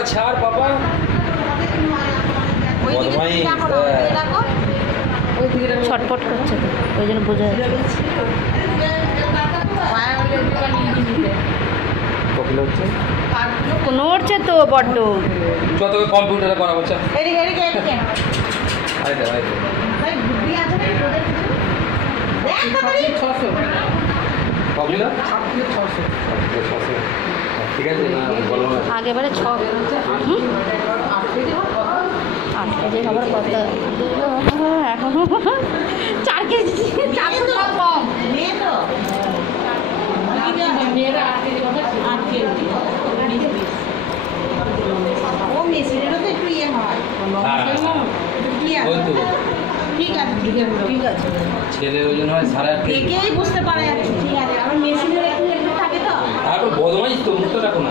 আরে ছাড় বাবা ছটপট করছে তো ওই জন্য বোঝা যাচ্ছে। কপিল হচ্ছে নড়ছে তো বড্ড। যত কম্পিউটারে করা হচ্ছে এদিকে এদিকে এদিকে আরে ভাই বুদ্ধি আছে না তোদের কিছু দেখ তাড়াতাড়ি 600 কপিল 600 ঠিক আছে না বলো না আগেবারে 6 8 কেজি খাবার কত এখনো 4 কেজি 400 কম মেয়ে তো মেয়েরা 8 কেজি কথা 8 কেজি ও মেশিনেরও তো একটু ইয়ে হয় ঠিক আছে ঠিক আছে ছেলের ওজন হয় 8.5 কেজি দেখেই বুঝতে পারা যাচ্ছে ঠিক আছে আমার মেশিনের একটু থাকে তো তারপর বদমাইশ তো মুখটা রাখো না